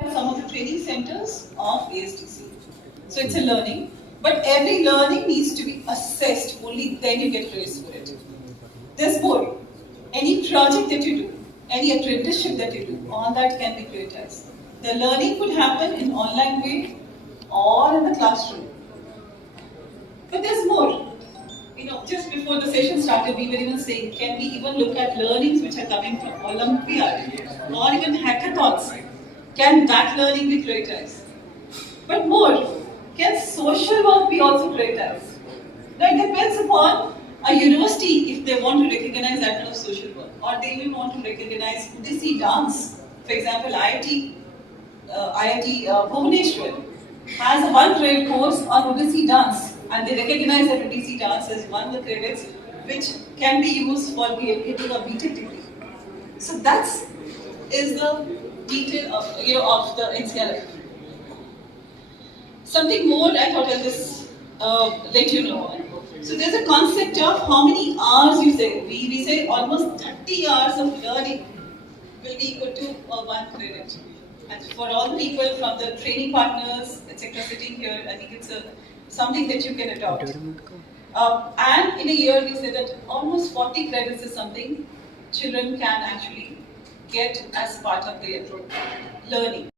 at some of the training centers of ASTC. So it's a learning, but every learning needs to be assessed. Only then you get credits for it. There's more. Any project that you do, any apprenticeship that you do, all that can be prioritized. The learning could happen in online way or in the classroom. But there's more. Just before the session started, we were even saying, can we even look at learnings which are coming from Olympiad or even hackathons? Can that learning be prioritized? But more, can social work be also prioritized? That depends upon a university if they want to recognize that kind of social work, or they will want to recognize Udisi dance. For example, IIT Bhubaneswar has a one credit course on Udisi dance, and they recognize that Udisi dance as one of the credits which can be used for getting a BTech degree. So that is the detail of the NCRF. Something more I thought I'll just let you know. So there's a concept of how many hours you say. We say almost 30 hours of learning will be equal to one credit. And for all the people from the training partners, etc. sitting here, I think it's something that you can adopt. And in a year we say that almost 40 credits is something children can actually get as part of their learning.